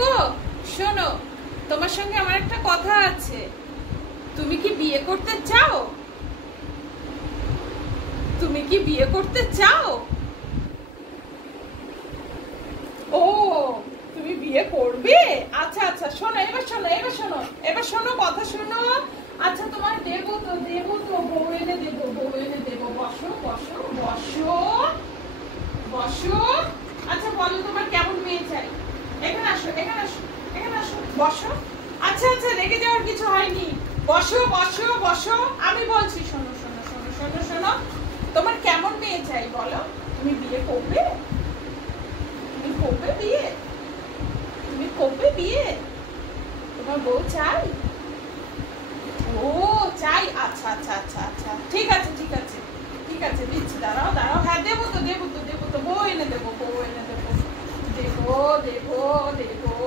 গো শোনো, তোমার সঙ্গে আমার একটা কথা আছে। তুমি কি বিয়ে করতে চাও? তুমি কি বিয়ে করতে চাও? ও, তুমি বিয়ে করবে? আচ্ছা আচ্ছা, শোনো এবার শোনো এবার শোনো এবার শোনো কথা শোনো। আচ্ছা তোমার দেবো তো বউ এনে দেবো বসো বসো বসো বসো। আচ্ছা বলো তোমার কেমন মেয়ে চাই? এখানে আসো এখানে আসো এখানে আসো বসো। আচ্ছা আচ্ছা, রেগে যাওয়ার কিছু হয়নি, বসো বসো বসো। আমি বলছি শোনো শোনো শোনো শোনো শোনো, তোমার কেমন মেয়ে চাই বলো? তুমি বিয়ে করবে? তুমি করবে বিয়ে? তুমি করবে বিয়ে? তোমার বউ চাই? ও চাই, আচ্ছা আচ্ছা আচ্ছা আচ্ছা, ঠিক আছে ঠিক আছে ঠিক আছে, দিচ্ছি, দাঁড়াও দাঁড়াও। হ্যাঁ দেবো তো বউ এনে দেবো দেবো দেবো দেবো।